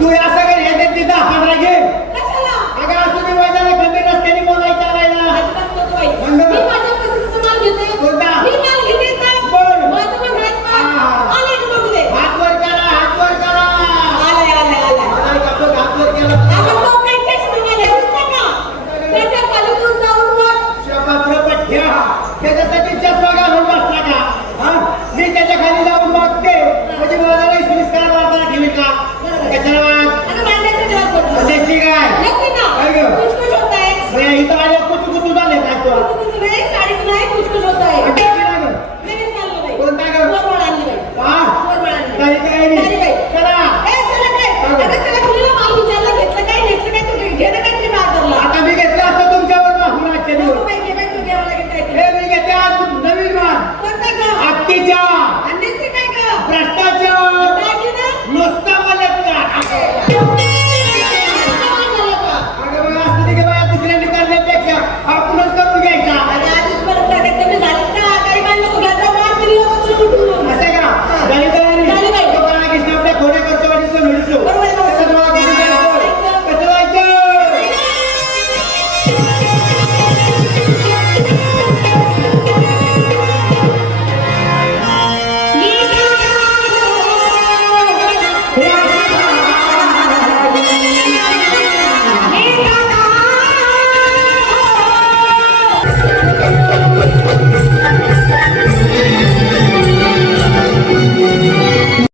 तू या सगळं हे देत 10-15 घे. कशाला? अगं असू दे वैजाला खंबीर रस्त्याने बोलायचं आलायला. अजिबात नको बाई. मी माझ्या पसंतीचा माल घेते. कोणता? मी माल घेते का? बरं. माझं म्हणायचं माल. आले का बघू दे. हात वर करा, हात वर करा. आले. मला कापड हात वर केला. आपण तो काही केस म्हणाले दिसतं का? त्याच्या खालीतून जाऊन मग शबात्र पठ्या. त्याच्यासाठी चष्मा घालून बसला का? हा? मी त्याच्या खाली जाऊन बघते. म्हणजे मला नाही सुनिश्चित वाटणार ठेवी का? कशाला वाट? आता मांडायचं दिवस बघ. असेल काय? नक्की ना. काय गं? कुछ होत आहे. इथं आले कुठं झाले काय तुला? कुछ नाही, साडीच नाही, कुछ होत आहे.